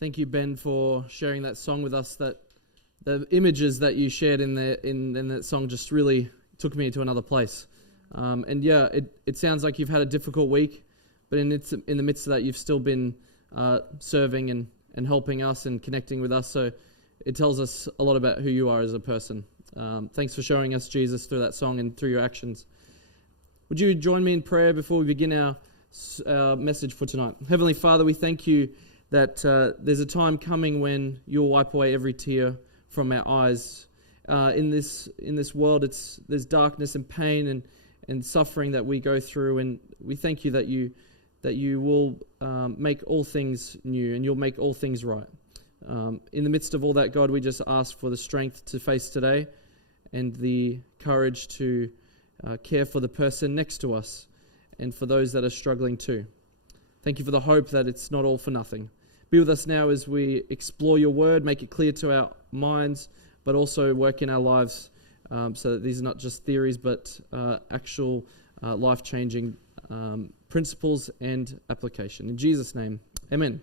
Thank you, Ben, for sharing that song with us. That the images that you shared in that song just really took me to another place. It sounds like you've had a difficult week, but in the midst of that, you've still been serving and helping us and connecting with us. So it tells us a lot about who you are as a person. Thanks for showing us Jesus through that song and through your actions. Would you join me in prayer before we begin our message for tonight? Heavenly Father, we thank you that there's a time coming when you'll wipe away every tear from our eyes. In this world, there's darkness and pain and suffering that we go through, and we thank you that you will make all things new and you'll make all things right. In the midst of all that, God, we just ask for the strength to face today and the courage to care for the person next to us and for those that are struggling too. Thank you for the hope that it's not all for nothing. Be with us now as we explore your word, make it clear to our minds, but also work in our lives so that these are not just theories, but actual life-changing principles and application. In Jesus' name, amen.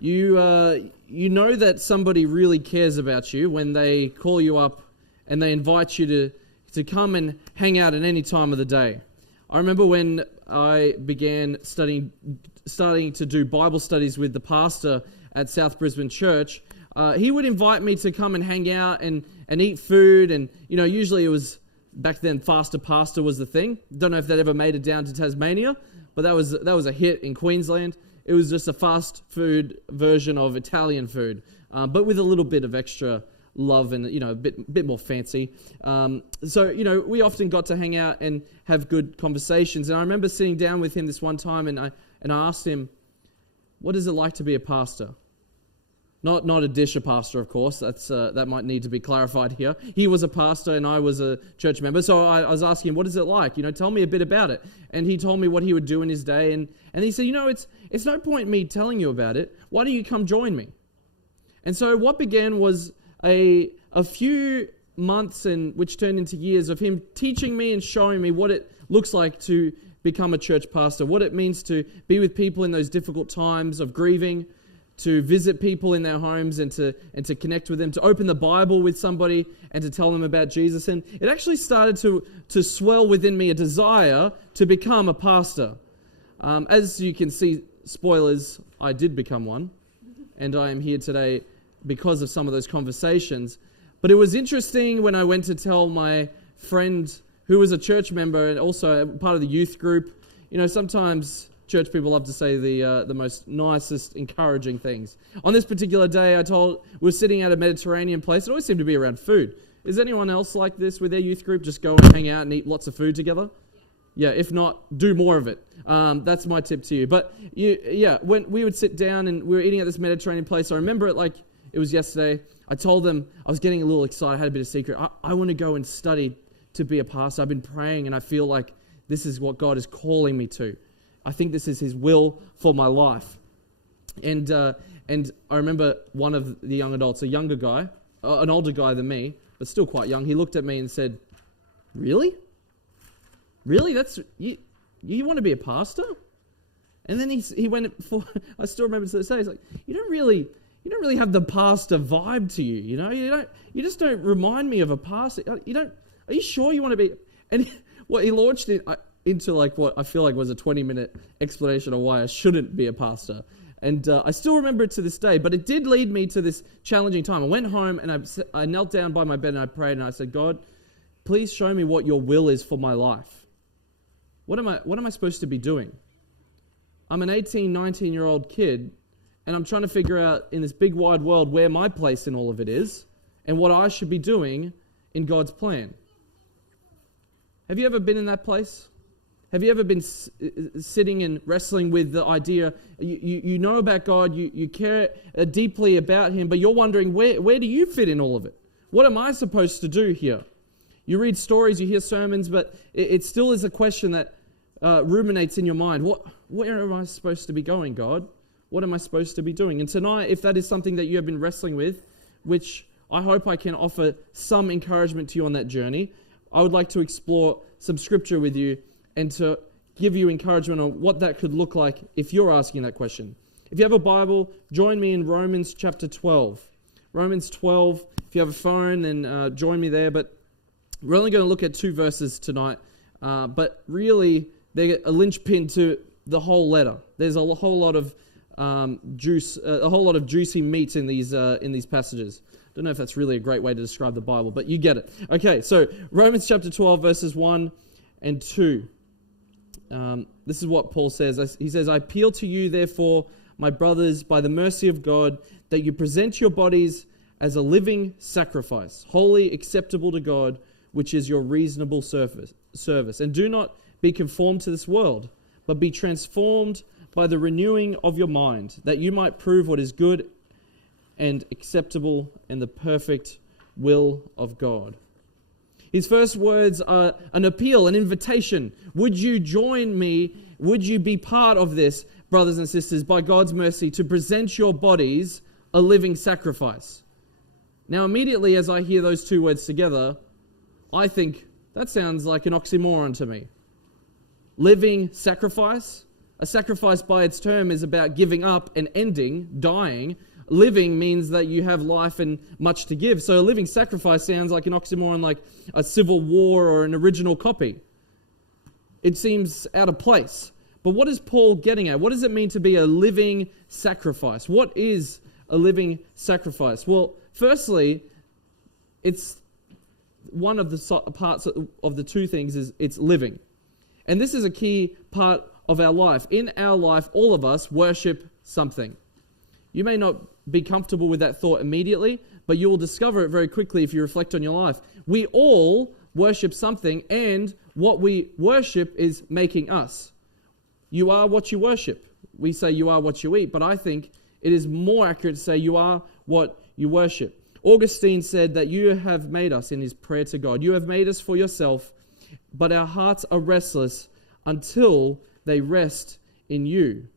You know that somebody really cares about you when they call you up and they invite you to come and hang out at any time of the day. I remember when I began starting to do Bible studies with the pastor at South Brisbane Church. He would invite me to come and hang out and eat food, and usually it was back then faster pasta was the thing. Don't know if that ever made it down to Tasmania, but that was a hit in Queensland. It was just a fast food version of Italian food, but with a little bit of extra love and a bit more fancy. So we often got to hang out and have good conversations. And I remember sitting down with him this one time, and I asked him, "What is it like to be a pastor?" Not a disher pastor, of course. That might need to be clarified here. He was a pastor and I was a church member. So I was asking him, "What is it like? Tell me a bit about it." And he told me what he would do in his day. And he said, it's no point me telling you about it. Why don't you come join me? And so what began was a few months, and which turned into years, of him teaching me and showing me what it looks like to become a church pastor, what it means to be with people in those difficult times of grieving, to visit people in their homes and to connect with them, to open the Bible with somebody and to tell them about Jesus. And it actually started to swell within me a desire to become a pastor. As you can see, spoilers, I did become one, and I am here today because of some of those conversations. But it was interesting when I went to tell my friend who was a church member and also part of the youth group. Sometimes church people love to say the most nicest, encouraging things. On this particular day, we're sitting at a Mediterranean place. It always seemed to be around food. Is anyone else like this with their youth group? Just go and hang out and eat lots of food together? Yeah, if not, do more of it. That's my tip to you. But when we would sit down and we were eating at this Mediterranean place, I remember it like it was yesterday. I told them I was getting a little excited. I had a bit of secret. I want to go and study to be a pastor. I've been praying and I feel like this is what God is calling me to. I think this is His will for my life. And I remember one of the young adults, a younger guy, an older guy than me, but still quite young. He looked at me and said, "Really? Really? That's you want to be a pastor?" And then he went for. I still remember to this day. He's like, "You don't really have the pastor vibe to you. You just don't remind me of a pastor. Are you sure you want to be?" And he launched into like what I feel like was a 20-minute explanation of why I shouldn't be a pastor. And I still remember it to this day, but it did lead me to this challenging time. I went home and I knelt down by my bed and I prayed and I said, "God, please show me what your will is for my life. What am I supposed to be doing? I'm an 18, 19-year-old kid, and I'm trying to figure out in this big wide world where my place in all of it is and what I should be doing in God's plan." Have you ever been in that place? Have you ever been sitting and wrestling with the idea, you know about God, you care deeply about Him, but you're wondering, where do you fit in all of it? What am I supposed to do here? You read stories, you hear sermons, but it still is a question that ruminates in your mind. Where am I supposed to be going, God? What am I supposed to be doing? And tonight, if that is something that you have been wrestling with, which I hope I can offer some encouragement to you on that journey, I would like to explore some scripture with you and to give you encouragement on what that could look like if you're asking that question. If you have a Bible, join me in Romans chapter 12. Romans 12, if you have a phone, then join me there. But we're only going to look at 2 verses tonight. But really, they're a linchpin to the whole letter. There's a whole lot of juice, a whole lot of juicy meat in these passages. Don't know if that's really a great way to describe the Bible, but you get it. Okay, so Romans chapter 12, verses 1 and 2. This is what Paul says. He says, I appeal to you, therefore, my brothers, by the mercy of God, that you present your bodies as a living sacrifice, wholly acceptable to God, which is your reasonable service. And do not be conformed to this world, but be transformed by the renewing of your mind, that you might prove what is good and acceptable and the perfect will of God. His first words are an appeal, an invitation. Would you join me? Would you be part of this, brothers and sisters, by God's mercy, to present your bodies a living sacrifice? Now, immediately as I hear those 2 words together, I think that sounds like an oxymoron to me. Living sacrifice? A sacrifice by its term is about giving up and ending, dying. Living means that you have life and much to give. So a living sacrifice sounds like an oxymoron, like a civil war or an original copy. It seems out of place. But what is Paul getting at? What does it mean to be a living sacrifice? What is a living sacrifice? Well, firstly, it's one of the parts of the 2 things is it's living. And this is a key part of our life. In our life, all of us worship something. You may not be comfortable with that thought immediately, but you will discover it very quickly if you reflect on your life. We all worship something, and what we worship is making us. You are what you worship. We say you are what you eat, but I think it is more accurate to say you are what you worship. Augustine said that you have made us, in his prayer to God, you have made us for yourself, but our hearts are restless until they rest in you.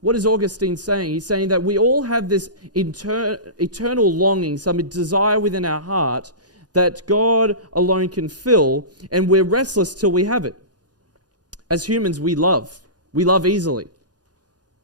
What is Augustine saying? He's saying that we all have this eternal longing, some desire within our heart that God alone can fill, and we're restless till we have it. As humans, we love. We love easily.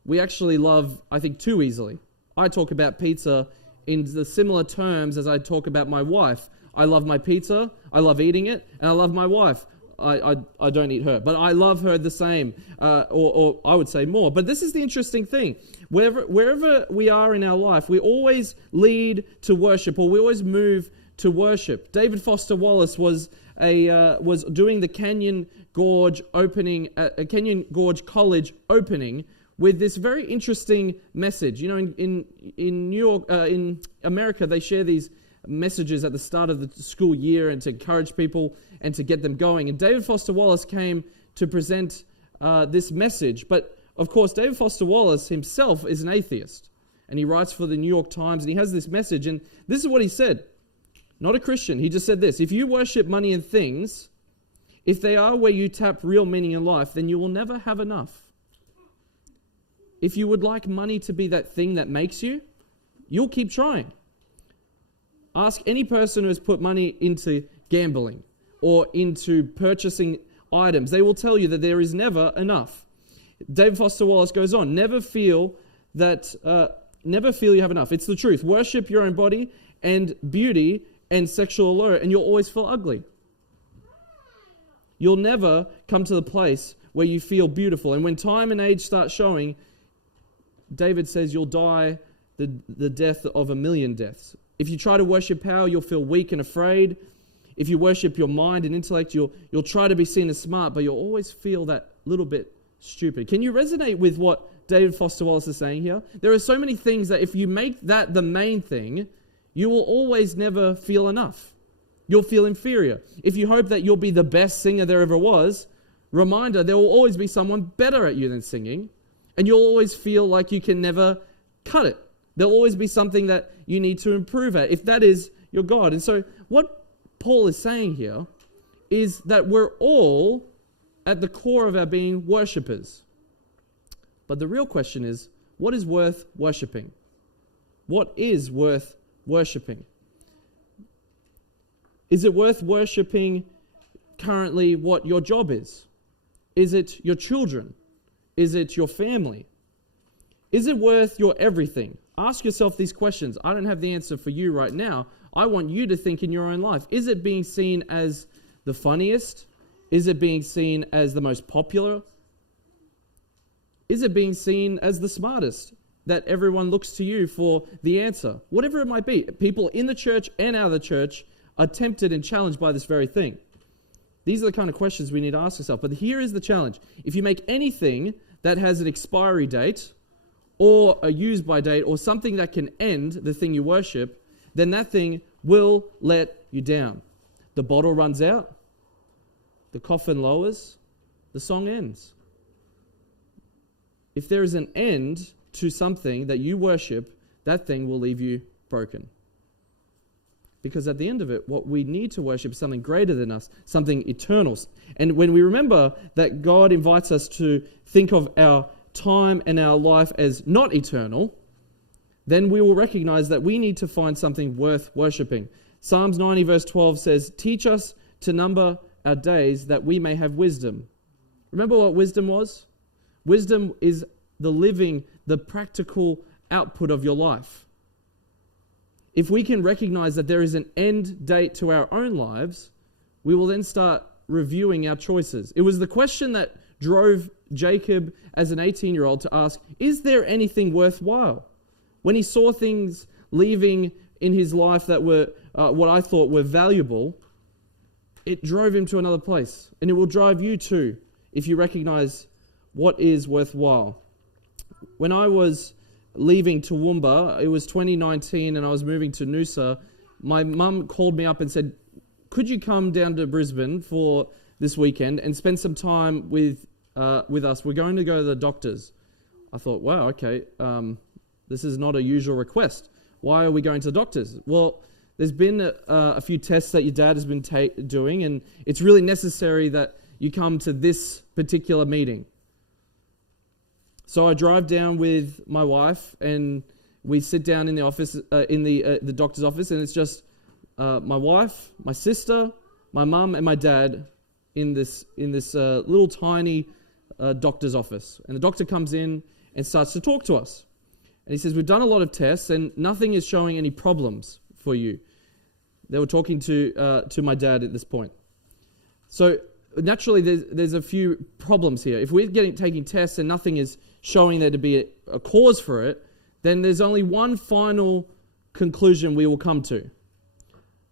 We actually love, I think, too easily. I talk about pizza in the similar terms as I talk about my wife. I love my pizza, I love eating it, and I love my wife. I don't eat her, but I love her the same, or I would say more. But this is the interesting thing. Wherever we are in our life, we always lead to worship, or we always move to worship. David Foster Wallace was doing the Canyon Gorge opening, Canyon Gorge College opening, with this very interesting message. You know, in New York, in America, they share these messages at the start of the school year and to encourage people and to get them going. And David Foster Wallace came to present this message. But of course, David Foster Wallace himself is an atheist, and he writes for the New York Times, and he has this message, and this is what he said. Not a Christian. He just said this: if you worship money and things, if they are where you tap real meaning in life, then you will never have enough. If you would like money to be that thing that makes you, you'll keep trying. Ask any person who has put money into gambling or into purchasing items. They will tell you that there is never enough. David Foster Wallace goes on, never feel you have enough. It's the truth. Worship your own body and beauty and sexual allure, and you'll always feel ugly. You'll never come to the place where you feel beautiful. And when time and age start showing, David says you'll die the death of 1,000,000 deaths. If you try to worship power, you'll feel weak and afraid. If you worship your mind and intellect, you'll try to be seen as smart, but you'll always feel that little bit stupid. Can you resonate with what David Foster Wallace is saying here? There are so many things that if you make that the main thing, you will always never feel enough. You'll feel inferior. If you hope that you'll be the best singer there ever was, reminder, there will always be someone better at you than singing, and you'll always feel like you can never cut it. There'll always be something that you need to improve at, if that is your God. And so what Paul is saying here is that we're all, at the core of our being, worshippers. But the real question is, what is worth worshipping? What is worth worshipping? Is it worth worshipping currently what your job is? Is it your children? Is it your family? Is it worth your everything? Ask yourself these questions. I don't have the answer for you right now. I want you to think in your own life. Is it being seen as the funniest? Is it being seen as the most popular? Is it being seen as the smartest? That everyone looks to you for the answer. Whatever it might be. People in the church and out of the church are tempted and challenged by this very thing. These are the kind of questions we need to ask ourselves. But here is the challenge. If you make anything that has an expiry date or a use-by date or something that can end the thing you worship, then that thing will let you down. The bottle runs out. The coffin lowers. The song ends. If there is an end to something that you worship, that thing will leave you broken. Because at the end of it, what we need to worship is something greater than us, something eternal. And when we remember that God invites us to think of our time and our life as not eternal, then we will recognize that we need to find something worth worshiping. Psalms 90 verse 12 says, "Teach us to number our days that we may have wisdom." Remember what wisdom was? Wisdom is the living, the practical output of your life. If we can recognize that there is an end date to our own lives, we will then start reviewing our choices. It was the question that drove Jacob as an 18-year-old to ask, is there anything worthwhile? When he saw things leaving in his life that were what I thought were valuable, it drove him to another place. And it will drive you too if you recognize what is worthwhile. When I was leaving Toowoomba, it was 2019 and I was moving to Noosa, my mum called me up and said, could you come down to Brisbane for this weekend and spend some time with us? We're going to go to the doctors. I thought, wow, okay, this is not a usual request. Why are we going to the doctors? Well, there's been a few tests that your dad has been doing, and it's really necessary that you come to this particular meeting. So I drive down with my wife, and we sit down in the office, in the doctor's office, and it's just my wife, my sister, my mum, and my dad in this little tiny doctor's office. And the doctor comes in and starts to talk to us. And he says, we've done a lot of tests, and nothing is showing any problems for you. They were talking to my dad at this point. So naturally, there's a few problems here. If we're taking tests and nothing is showing there to be a cause for it, then there's only one final conclusion we will come to.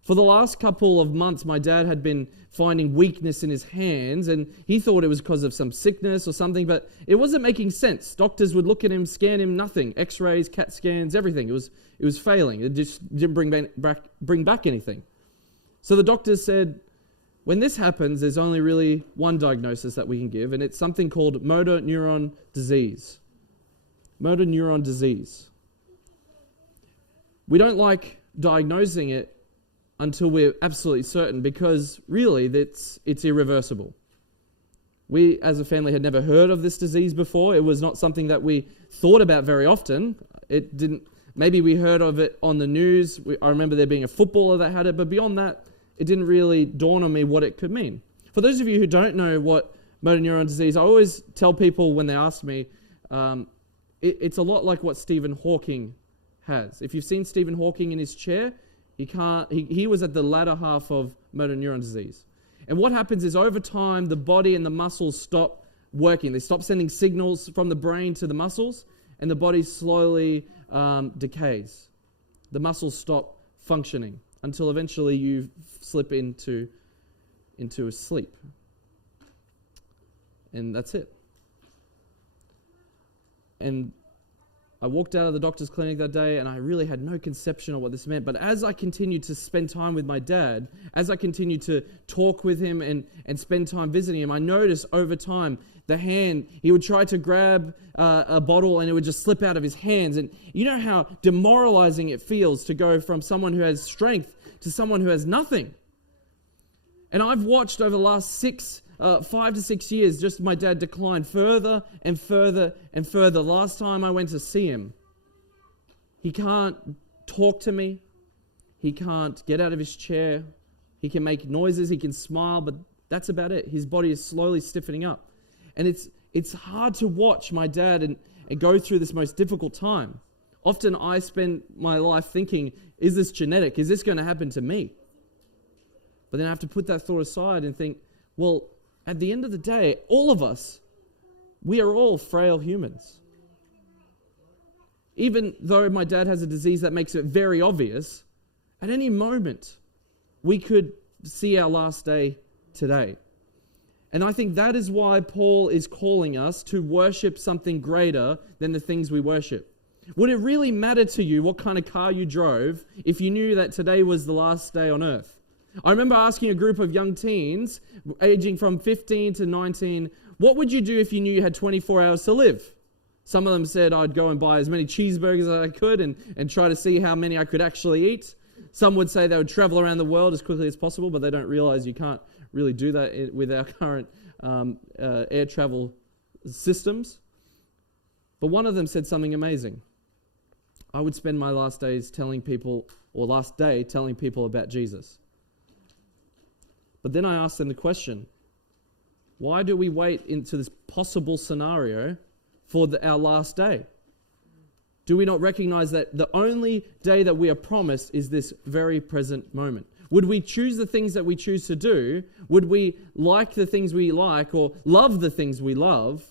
For the last couple of months, my dad had been finding weakness in his hands, and he thought it was because of some sickness or something, but it wasn't making sense. Doctors would look at him, scan him, nothing. X-rays, CAT scans, everything. It was failing. It just didn't bring back anything. So the doctors said, when this happens, there's only really one diagnosis that we can give, and it's something called motor neuron disease. Motor neuron disease. We don't like diagnosing it until we're absolutely certain, because really it's irreversible. We as a family had never heard of this disease before. It was not something that we thought about very often. Maybe we heard of it on the news. I remember there being a footballer that had it, but beyond that, it didn't really dawn on me what it could mean. For those of you who don't know what motor neuron disease, I always tell people when they ask me, it's a lot like what Stephen Hawking has. If you've seen Stephen Hawking in his chair, he was at the latter half of motor neuron disease. And what happens is over time, the body and the muscles stop working. They stop sending signals from the brain to the muscles, and the body slowly decays. The muscles stop functioning until eventually you slip into a sleep. And that's it. And I walked out of the doctor's clinic that day, and I really had no conception of what this meant. But as I continued to spend time with my dad, as I continued to talk with him and spend time visiting him, I noticed over time the hand, he would try to grab a bottle and it would just slip out of his hands. And you know how demoralizing it feels to go from someone who has strength to someone who has nothing. And I've watched over the last 5 to 6 years, just my dad decline further and further and further. Last time I went to see him, he can't talk to me. He can't get out of his chair. He can make noises. He can smile, but that's about it. His body is slowly stiffening up. And it's hard to watch my dad and go through this most difficult time. Often I spend my life thinking, is this genetic? Is this going to happen to me? But then I have to put that thought aside and think, well, at the end of the day, all of us, we are all frail humans. Even though my dad has a disease that makes it very obvious, at any moment, we could see our last day today. And I think that is why Paul is calling us to worship something greater than the things we worship. Would it really matter to you what kind of car you drove if you knew that today was the last day on earth? I remember asking a group of young teens, aging from 15 to 19, what would you do if you knew you had 24 hours to live? Some of them said I'd go and buy as many cheeseburgers as I could and try to see how many I could actually eat. Some would say they would travel around the world as quickly as possible, but they don't realize you can't really do that with our current air travel systems. But one of them said something amazing. I would spend my last day telling people about Jesus. But then I asked them the question, why do we wait into this possible scenario for our last day? Do we not recognize that the only day that we are promised is this very present moment? Would we choose the things that we choose to do? Would we like the things we like or love the things we love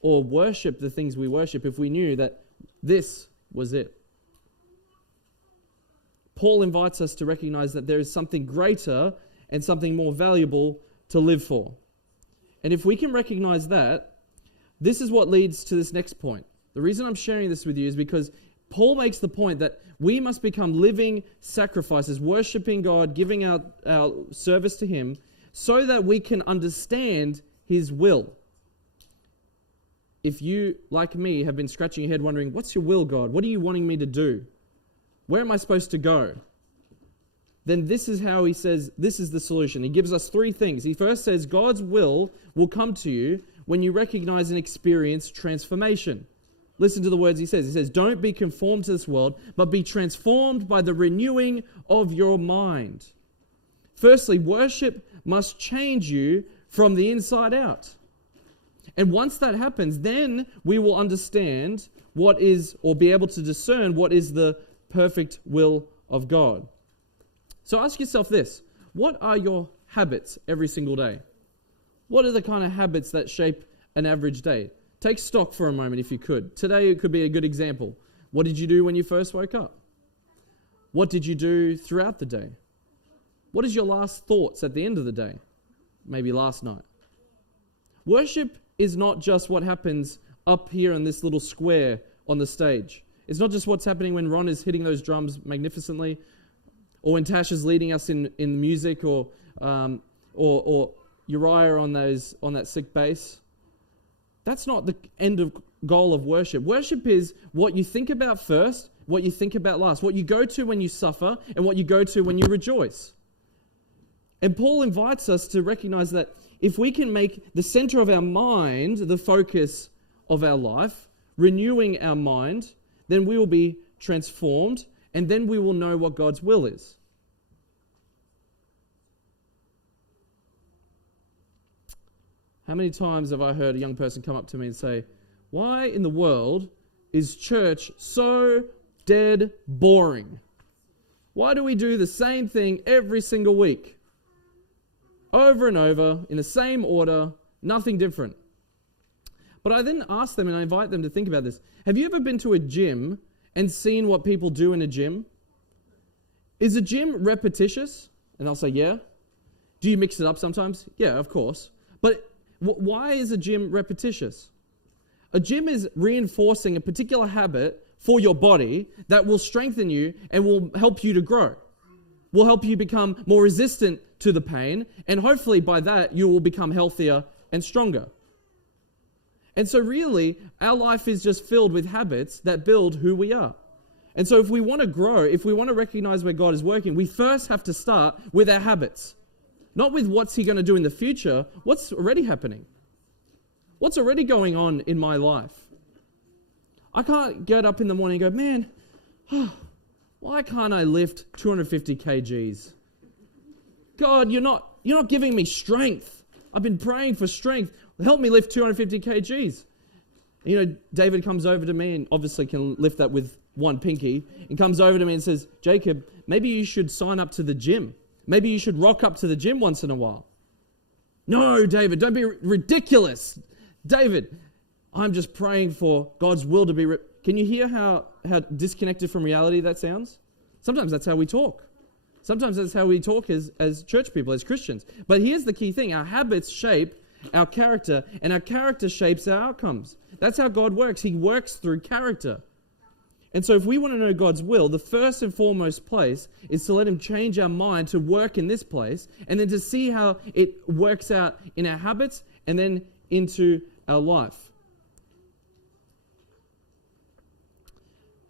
or worship the things we worship if we knew that this was it? Paul invites us to recognize that there is something greater and something more valuable to live for. And if we can recognize that, this is what leads to this next point. The reason I'm sharing this with you is because Paul makes the point that we must become living sacrifices, worshiping God, giving our service to Him, so that we can understand His will. If you, like me, have been scratching your head wondering, what's your will, God? What are you wanting me to do? Where am I supposed to go? Then this is how he says, this is the solution. He gives us three things. He first says, God's will come to you when you recognize and experience transformation. Listen to the words he says. He says, don't be conformed to this world, but be transformed by the renewing of your mind. Firstly, worship must change you from the inside out. And once that happens, then we will understand what is, or be able to discern what is the perfect will of God. So ask yourself this, what are your habits every single day? What are the kind of habits that shape an average day? Take stock for a moment if you could. Today it could be a good example. What did you do when you first woke up? What did you do throughout the day? What is your last thoughts at the end of the day? Maybe last night. Worship is not just what happens up here in this little square on the stage. It's not just what's happening when Ron is hitting those drums magnificently, or when Tash is leading us in music, or Uriah on that sick bass. That's not the goal of worship. Worship is what you think about first, what you think about last, what you go to when you suffer, and what you go to when you rejoice. And Paul invites us to recognize that if we can make the center of our mind the focus of our life, renewing our mind, then we will be transformed, and then we will know what God's will is. How many times have I heard a young person come up to me and say, why in the world is church so dead boring? Why do we do the same thing every single week? Over and over, in the same order, nothing different. But I then ask them and I invite them to think about this. Have you ever been to a gym and seen what people do in a gym? Is a gym repetitious? And they'll say, yeah. Do you mix it up sometimes? Yeah, of course. But why is a gym repetitious? A gym is reinforcing a particular habit for your body that will strengthen you and will help you to grow. Will help you become more resistant to the pain, and hopefully by that you will become healthier and stronger. And so really, our life is just filled with habits that build who we are. And so if we want to grow, if we want to recognize where God is working, we first have to start with our habits. Not with what's He going to do in the future, what's already happening. What's already going on in my life. I can't get up in the morning and go, man, why can't I lift 250 kgs? God, you're not giving me strength. I've been praying for strength. Help me lift 250 kgs. David comes over to me and obviously can lift that with one pinky, and comes over to me and says, Jacob, maybe you should sign up to the gym. Maybe you should rock up to the gym once in a while. No, David, don't be ridiculous. David, I'm just praying for God's will to be... Can you hear how disconnected from reality that sounds? Sometimes that's how we talk. Sometimes that's how we talk as church people, as Christians. But here's the key thing. Our habits shape our character, and our character shapes our outcomes. That's how God works. He works through character. And so if we want to know God's will, the first and foremost place is to let him change our mind to work in this place, and then to see how it works out in our habits and then into our life.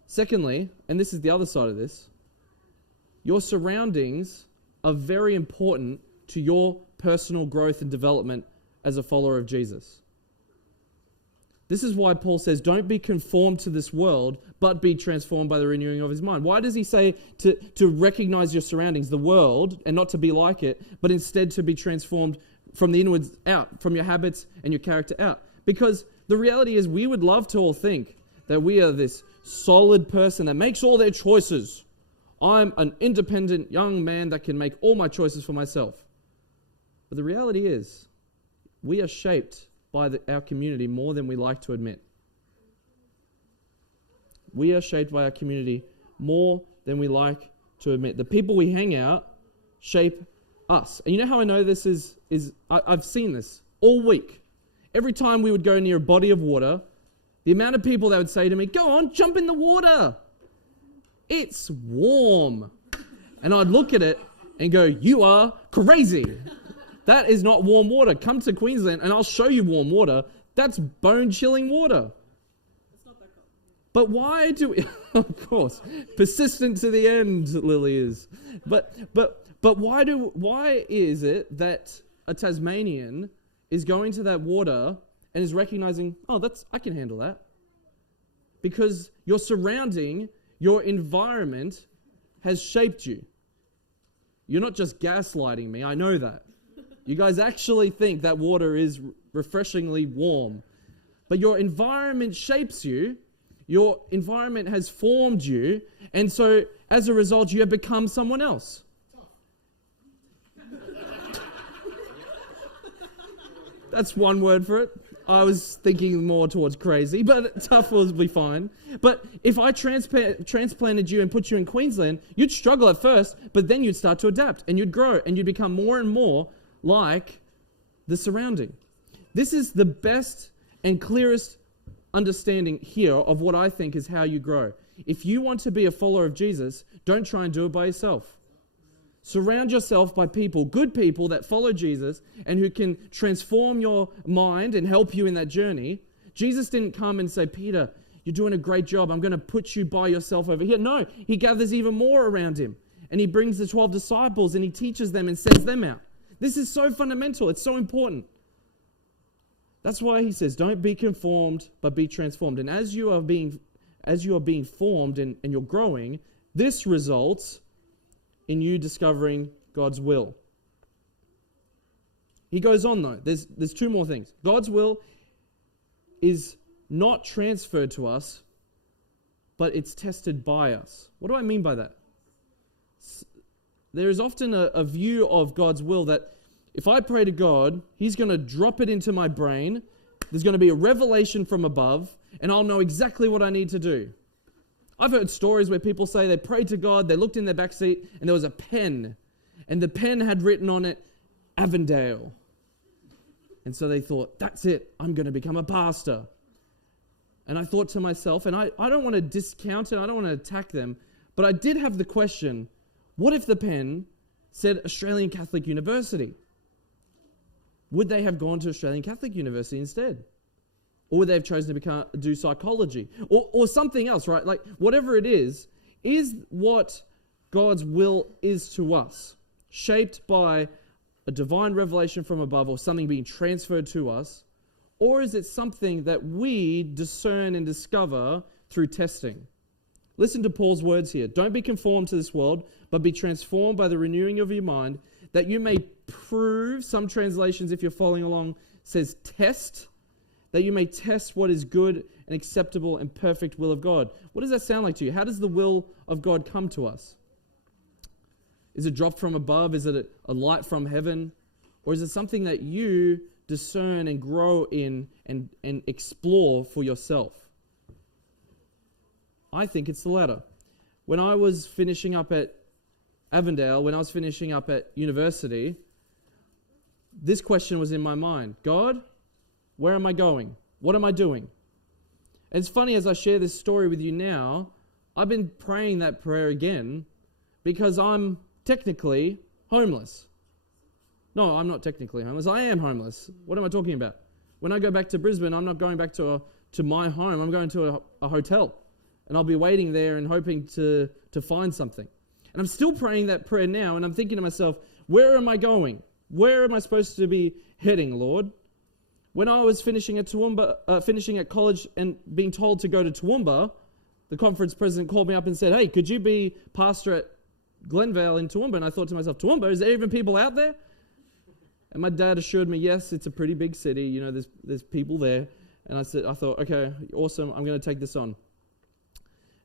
Secondly, and this is the other side of this, your surroundings are very important to your personal growth and development as a follower of Jesus. This is why Paul says, don't be conformed to this world, but be transformed by the renewing of his mind. Why does he say to recognize your surroundings, the world, and not to be like it, but instead to be transformed from the inwards out, from your habits and your character out? Because the reality is we would love to all think that we are this solid person that makes all their choices. I'm an independent young man that can make all my choices for myself. But the reality is, we are shaped by our community more than we like to admit. We are shaped by our community more than we like to admit. The people we hang out shape us. And you know how I know this is I've seen this all week. Every time we would go near a body of water, the amount of people that would say to me, go on, jump in the water. It's warm. And I'd look at it and go, you are crazy. That is not warm water. Come to Queensland and I'll show you warm water. That's bone-chilling water. It's not that cold. But why do we... Of course. Persistent to the end, Lily is. But why is it that a Tasmanian is going to that water and is recognizing, I can handle that? Because your surrounding, your environment has shaped you. You're not just gaslighting me, I know that. You guys actually think that water is refreshingly warm. But your environment shapes you. Your environment has formed you. And so, as a result, you have become someone else. That's one word for it. I was thinking more towards crazy, but tough will be fine. But if I transplanted you and put you in Queensland, you'd struggle at first, but then you'd start to adapt and you'd grow and you'd become more and more like the surrounding. This is the best and clearest understanding here of what I think is how you grow. If you want to be a follower of Jesus, don't try and do it by yourself. Surround yourself by people, good people that follow Jesus and who can transform your mind and help you in that journey. Jesus didn't come and say, Peter, you're doing a great job. I'm going to put you by yourself over here. No, he gathers even more around him. And he brings the 12 disciples and he teaches them and sends them out. This is so fundamental. It's so important. That's why he says, don't be conformed, but be transformed. And as you are being formed and you're growing, this results in you discovering God's will. He goes on though. There's two more things. God's will is not transferred to us, but it's tested by us. What do I mean by that? There is often a view of God's will that if I pray to God, he's going to drop it into my brain. There's going to be a revelation from above, and I'll know exactly what I need to do. I've heard stories where people say they prayed to God, they looked in their back seat, and there was a pen, and the pen had written on it, Avondale. And so they thought, that's it, I'm going to become a pastor. And I thought to myself, and I don't want to discount it, I don't want to attack them, but I did have the question, what if the pen said Australian Catholic University? Would they have gone to Australian Catholic University instead? Or would they have chosen to do psychology? Or something else, right? Like, whatever it is what God's will is to us, shaped by a divine revelation from above or something being transferred to us? Or is it something that we discern and discover through testing? Listen to Paul's words here. Don't be conformed to this world, but be transformed by the renewing of your mind, that you may prove, some translations, if you're following along, says test, that you may test what is good and acceptable and perfect will of God. What does that sound like to you? How does the will of God come to us? Is it dropped from above? Is it a light from heaven? Or is it something that you discern and grow in and explore for yourself? I think it's the latter. When I was finishing up at Avondale, when I was finishing up at university, this question was in my mind. God, where am I going? What am I doing? And it's funny, as I share this story with you now, I've been praying that prayer again because I'm technically homeless. No, I'm not technically homeless. I am homeless. What am I talking about? When I go back to Brisbane, I'm not going back to my home. I'm going to a hotel. And I'll be waiting there and hoping to find something. And I'm still praying that prayer now, and I'm thinking to myself, where am I going? Where am I supposed to be heading, Lord? When I was finishing at college and being told to go to Toowoomba, the conference president called me up and said, hey, could you be pastor at Glenvale in Toowoomba? And I thought to myself, Toowoomba, is there even people out there? And my dad assured me, yes, it's a pretty big city. You know, there's people there. And I thought, okay, awesome. I'm going to take this on.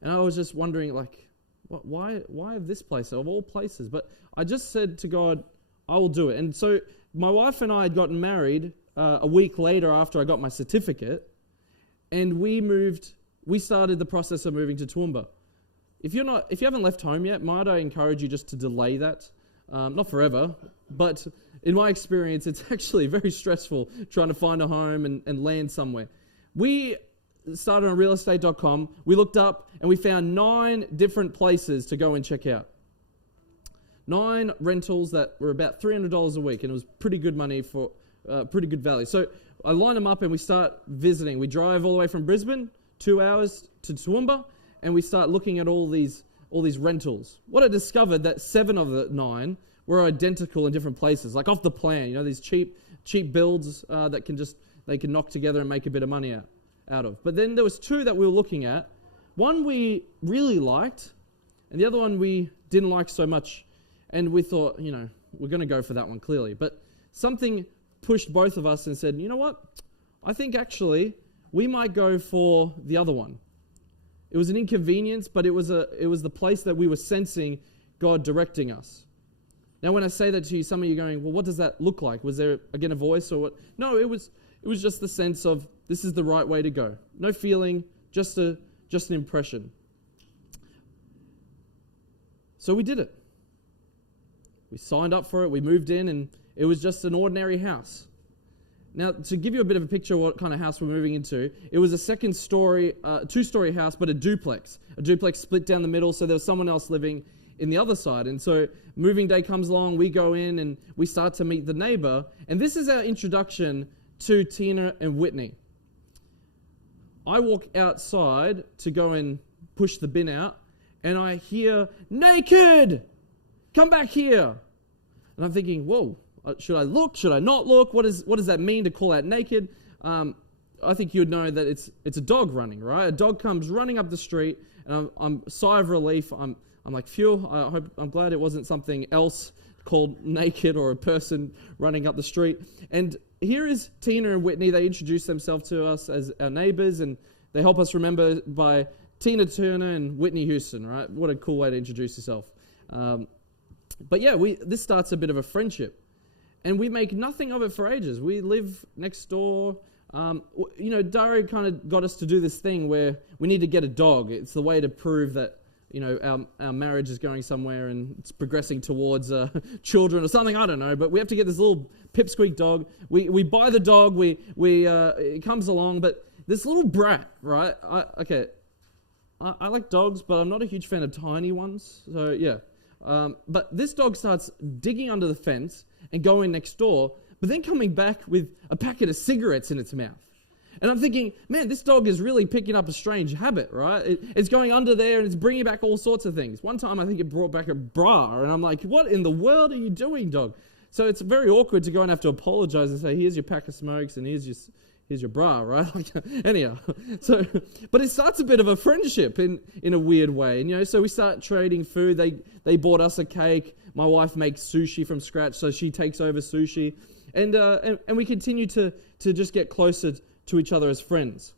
And I was just wondering, like, why this place of all places? But I just said to God, I will do it. And so my wife and I had gotten married a week later after I got my certificate, and we started the process of moving to Toowoomba. If you haven't left home yet, might I encourage you just to delay that? Not forever, but in my experience, it's actually very stressful trying to find a home and land somewhere. We started on realestate.com. We looked up and we found 9 different places to go and check out. 9 rentals that were about $300 a week, and it was pretty good money for pretty good value. So I line them up and we start visiting. We drive all the way from Brisbane, 2 hours to Toowoomba, and we start looking at all these rentals. What I discovered that 7 of the 9 were identical in different places, like off the plan. You know, these cheap builds that they can knock together and make a bit of money out of. But then there was 2 that we were looking at. One we really liked, and the other one we didn't like so much. And we thought, you know, we're going to go for that one clearly. But something pushed both of us and said, you know what? I think actually we might go for the other one. It was an inconvenience, but it was the place that we were sensing God directing us. Now, when I say that to you, some of you are going, well, what does that look like? Was there, again, a voice or what? No, it was just the sense of this is the right way to go. No feeling, just an impression. So we did it. We signed up for it, we moved in, and it was just an ordinary house. Now, to give you a bit of a picture of what kind of house we're moving into, it was a two-story house, but a duplex. A duplex split down the middle, so there was someone else living in the other side. And so moving day comes along, we go in and we start to meet the neighbor. And this is our introduction to Tina and Whitney. I walk outside to go and push the bin out, and I hear, naked! Come back here. And I'm thinking, whoa, should I look? Should I not look? What does that mean to call out naked? I think you would know that it's a dog running, right? A dog comes running up the street, and I'm sigh of relief. I'm like, phew, I'm glad it wasn't something else called naked or a person running up the street. And here is Tina and Whitney. They introduce themselves to us as our neighbors, and they help us remember by Tina Turner and Whitney Houston, right? What a cool way to introduce yourself. But yeah, this starts a bit of a friendship. And we make nothing of it for ages. We live next door. Dari kind of got us to do this thing where we need to get a dog. It's the way to prove that, our marriage is going somewhere and it's progressing towards children or something. I don't know. But we have to get this little pipsqueak dog. We buy the dog. It comes along. But this little brat, right? I like dogs, but I'm not a huge fan of tiny ones. So yeah. But this dog starts digging under the fence and going next door, but then coming back with a packet of cigarettes in its mouth. And I'm thinking, man, this dog is really picking up a strange habit, right? It's going under there and it's bringing back all sorts of things. One time I think it brought back a bra, and I'm like, what in the world are you doing, dog? So it's very awkward to go and have to apologize and say, here's your pack of smokes and here's here's your bra, right? Like, anyhow, so, but it starts a bit of a friendship in a weird way. And, so we start trading food. They bought us a cake. My wife makes sushi from scratch, so she takes over sushi. And we continue to just get closer to each other as friends.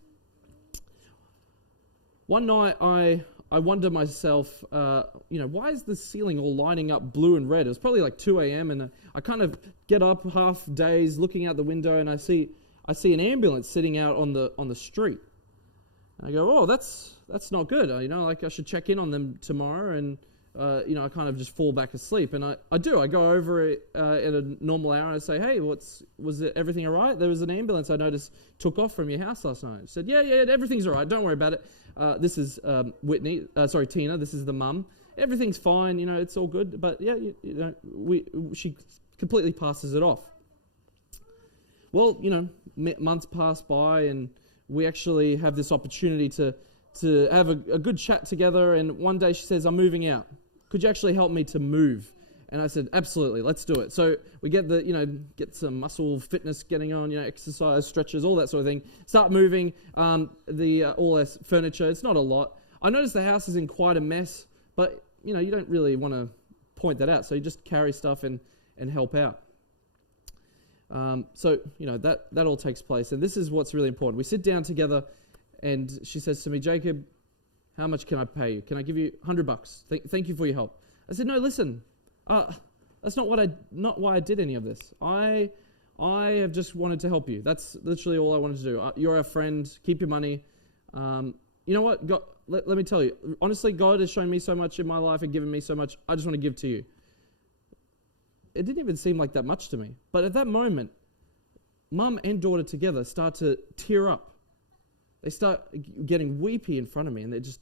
One night, I wonder myself, why is the ceiling all lining up blue and red? It was probably like 2 a.m. and I kind of get up half dazed, looking out the window, and I see an ambulance sitting out on the street. And I go, oh, that's not good. I should check in on them tomorrow. And I kind of just fall back asleep. And I do. I go over at a normal hour and I say, hey, was everything all right? There was an ambulance I noticed took off from your house last night. She said, yeah, everything's all right. Don't worry about it. This is Tina. This is the mum. Everything's fine. It's all good. But yeah, she completely passes it off. Well, months pass by and we actually have this opportunity to have a good chat together. And one day she says, I'm moving out. Could you actually help me to move? And I said, absolutely, let's do it. So we get some muscle fitness getting on, exercise, stretches, all that sort of thing. Start moving all our furniture. It's not a lot. I noticed the house is in quite a mess, but you don't really want to point that out. So you just carry stuff and help out. That all takes place. And this is what's really important. We sit down together and she says to me, Jacob, how much can I pay you? Can I give you $100? Thank you for your help. I said, no, listen, that's not why I did any of this. I have just wanted to help you. That's literally all I wanted to do. You're our friend. Keep your money. You know what? God, let me tell you. Honestly, God has shown me so much in my life and given me so much. I just want to give to you. It didn't even seem like that much to me. But at that moment, mum and daughter together start to tear up. They start getting weepy in front of me, and they're just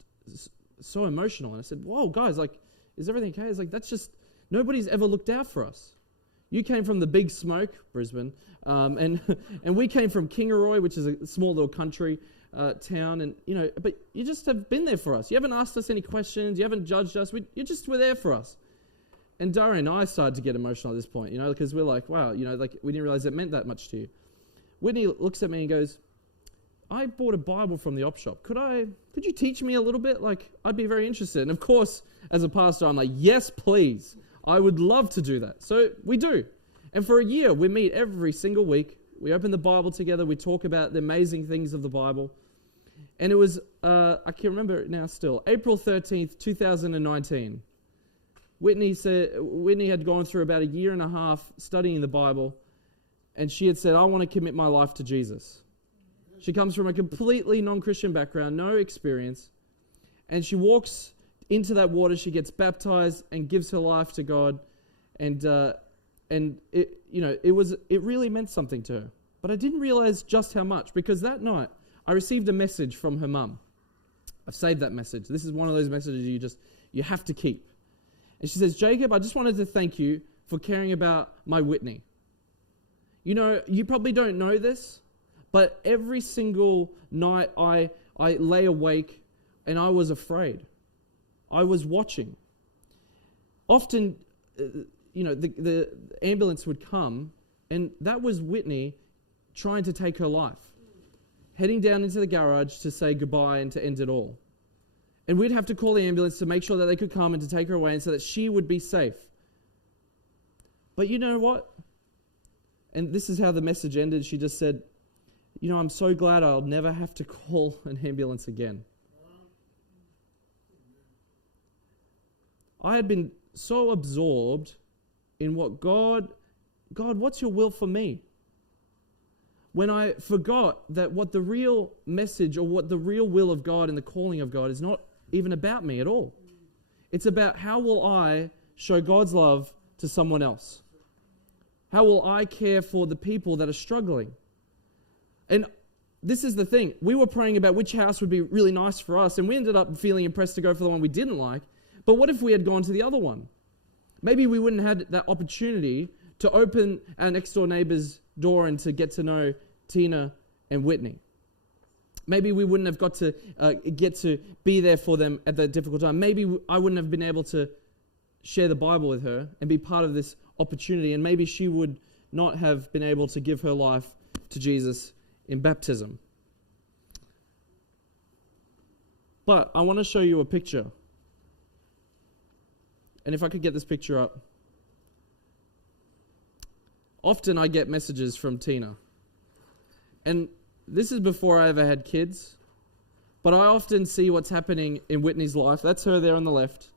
so emotional. And I said, whoa, guys, is everything okay? It's that's just, nobody's ever looked out for us. You came from the big smoke, Brisbane, and we came from Kingaroy, which is a small little country town, and, but you just have been there for us. You haven't asked us any questions. You haven't judged us. You just were there for us. And Dara and I started to get emotional at this point, because we're like, wow, we didn't realize it meant that much to you. Whitney looks at me and goes, I bought a Bible from the op shop. Could you teach me a little bit? I'd be very interested. And of course, as a pastor, I'm like, yes, please. I would love to do that. So we do. And for a year, we meet every single week. We open the Bible together. We talk about the amazing things of the Bible. And it was, I can remember it now still, April 13th, 2019. Whitney had gone through about a year and a half studying the Bible. And she had said, I want to commit my life to Jesus. She comes from a completely non-Christian background, no experience. And she walks into that water, she gets baptized and gives her life to God. And it really meant something to her. But I didn't realize just how much, because that night I received a message from her mum. I've saved that message. This is one of those messages you have to keep. And she says, Jacob, I just wanted to thank you for caring about my Whitney. You probably don't know this, but every single night I lay awake and I was afraid. I was watching. Often, the ambulance would come, and that was Whitney trying to take her life, heading down into the garage to say goodbye and to end it all. And we'd have to call the ambulance to make sure that they could come and to take her away and so that she would be safe. But you know what? And this is how the message ended. She just said, I'm so glad I'll never have to call an ambulance again. I had been so absorbed in what God, what's your will for me? When I forgot that what the real message or what the real will of God and the calling of God is not even about me at all. It's about how will I show God's love to someone else? How will I care for the people that are struggling? And this is the thing. We were praying about which house would be really nice for us, and we ended up feeling impressed to go for the one we didn't like. But what if we had gone to the other one? Maybe we wouldn't have had that opportunity to open our next door neighbor's door and to get to know Tina and Whitney. Maybe we wouldn't have got to get to be there for them at that difficult time. Maybe I wouldn't have been able to share the Bible with her and be part of this opportunity. And maybe she would not have been able to give her life to Jesus in baptism. But I want to show you a picture. And if I could get this picture up. Often I get messages from Tina. And this is before I ever had kids. But I often see what's happening in Whitney's life. That's her there on the left.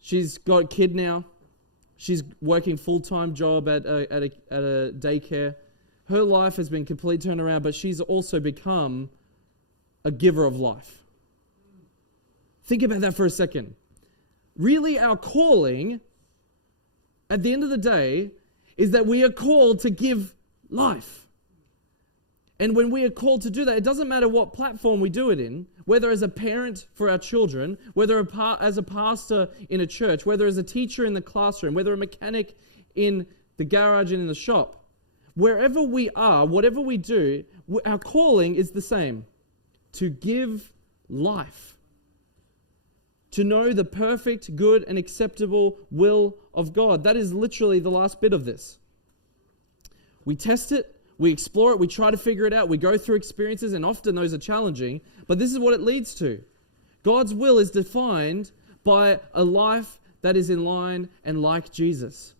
She's got a kid now. She's working full-time job at a daycare. Her life has been completely turned around, but she's also become a giver of life. Think about that for a second. Really, our calling, at the end of the day, is that we are called to give life. And when we are called to do that, it doesn't matter what platform we do it in, whether as a parent for our children, whether as a pastor in a church, whether as a teacher in the classroom, whether a mechanic in the garage and in the shop. Wherever we are, whatever we do, our calling is the same: to give life. To know the perfect, good, and acceptable will of God. That is literally the last bit of this. We test it, we explore it, we try to figure it out, we go through experiences, and often those are challenging, but this is what it leads to. God's will is defined by a life that is in line and like Jesus.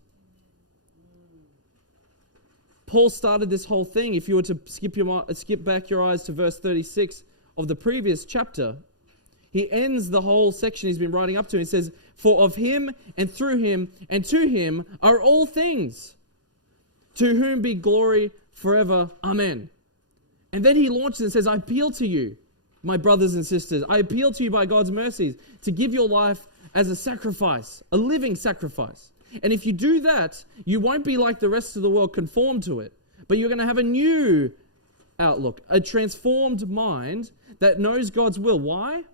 Paul started this whole thing. If you were to skip back your eyes to verse 36 of the previous chapter, he ends the whole section he's been writing up to. He says, "For of him and through him and to him are all things, to whom be glory forever. Amen." And then he launches and says, "I appeal to you, my brothers and sisters. I appeal to you by God's mercies to give your life as a sacrifice, a living sacrifice. And if you do that, you won't be like the rest of the world, conformed to it, but you're going to have a new outlook, a transformed mind that knows God's will." Why?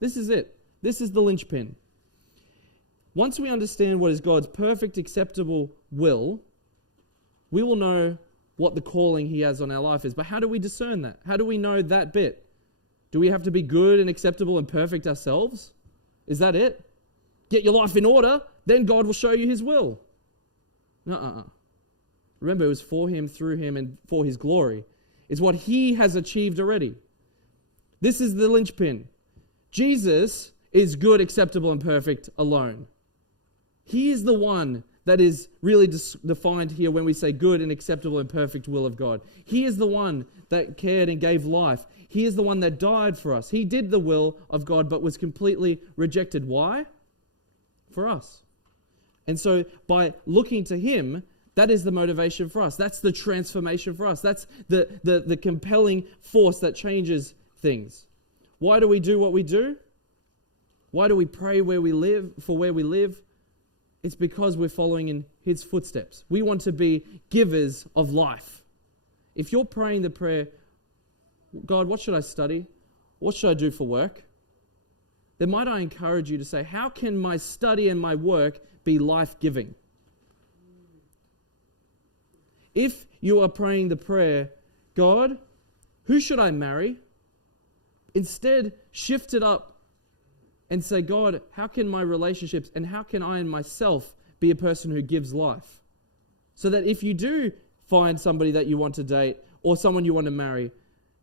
This is it. This is the linchpin. Once we understand what is God's perfect, acceptable will, we will know what the calling he has on our life is. But how do we discern that? How do we know that bit? Do we have to be good and acceptable and perfect ourselves? Is that it? Get your life in order, then God will show you his will. Remember, it was for him, through him, and for his glory. It's what he has achieved already. This is the linchpin. Jesus is good, acceptable, and perfect alone. He is the one that is really defined here when we say good and acceptable and perfect will of God. He is the one that cared and gave life. He is the one that died for us. He did the will of God but was completely rejected. Why? For us. And so by looking to him, that is the motivation for us. That's the transformation for us. That's the compelling force that changes things. Why do we do what we do? Why do we pray where we live, for where we live? It's because we're following in his footsteps. We want to be givers of life. If you're praying the prayer, "God, what should I study? What should I do for work?" then might I encourage you to say, how can my study and my work be life-giving? If you are praying the prayer, "God, who should I marry?" instead, shift it up and say, "God, how can my relationships and how can I in myself be a person who gives life?" So that if you do find somebody that you want to date or someone you want to marry,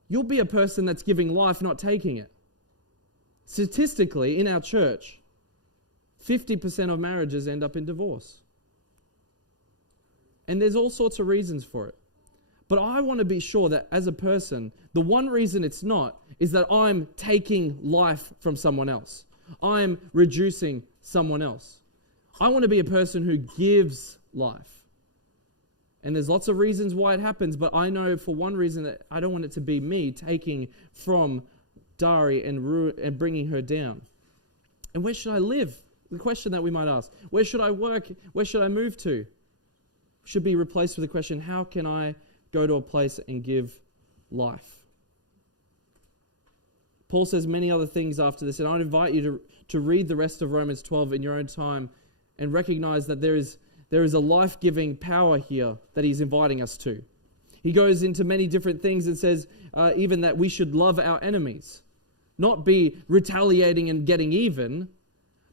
you'll be a person that's giving life, not taking it. Statistically, in our church, 50% of marriages end up in divorce. And there's all sorts of reasons for it. But I want to be sure that as a person, the one reason it's not is that I'm taking life from someone else. I'm reducing someone else. I want to be a person who gives life. And there's lots of reasons why it happens, but I know for one reason that I don't want it to be me taking from Dari and bringing her down. And where should I live? The question that we might ask. Where should I work? Where should I move to? Should be replaced with the question, how can I go to a place and give life? Paul says many other things after this, and I'd invite you to read the rest of Romans 12 in your own time and recognize that there is a life-giving power here that he's inviting us to. He goes into many different things and says even that we should love our enemies, not be retaliating and getting even,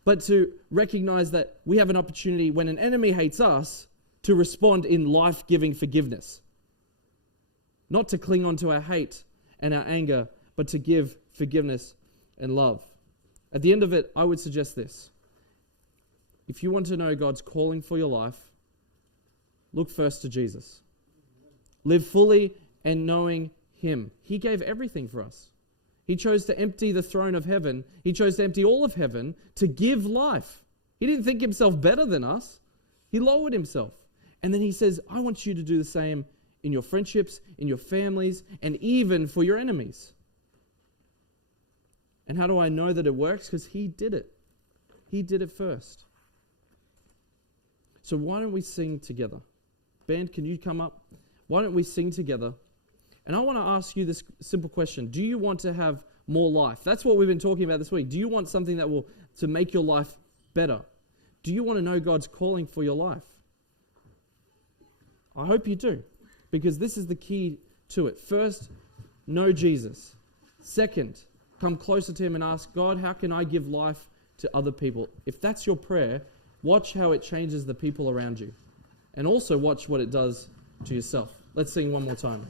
but to recognize that we have an opportunity when an enemy hates us to respond in life-giving forgiveness. not to cling on to our hate and our anger, but to give forgiveness and love. At the end of it, I would suggest this. If you want to know God's calling for your life, look first to Jesus. Live fully and knowing Him. He gave everything for us. He chose to empty the throne of heaven. He chose to empty all of heaven to give life. He didn't think Himself better than us. He lowered Himself. And then He says, I want you to do the same in your friendships, in your families, and even for your enemies. And how do I know that it works? Because He did it. He did it first. So why don't we sing together? Band, can you come up? Why don't we sing together? And I want to ask you this simple question. Do you want to have more life? That's what we've been talking about this week. Do you want something that will to make your life better? Do you want to know God's calling for your life? I hope you do, because this is the key to it. First, know Jesus. Second, come closer to Him and ask, God, how can I give life to other people? If that's your prayer, watch how it changes the people around you. And also watch what it does to yourself. Let's sing one more time.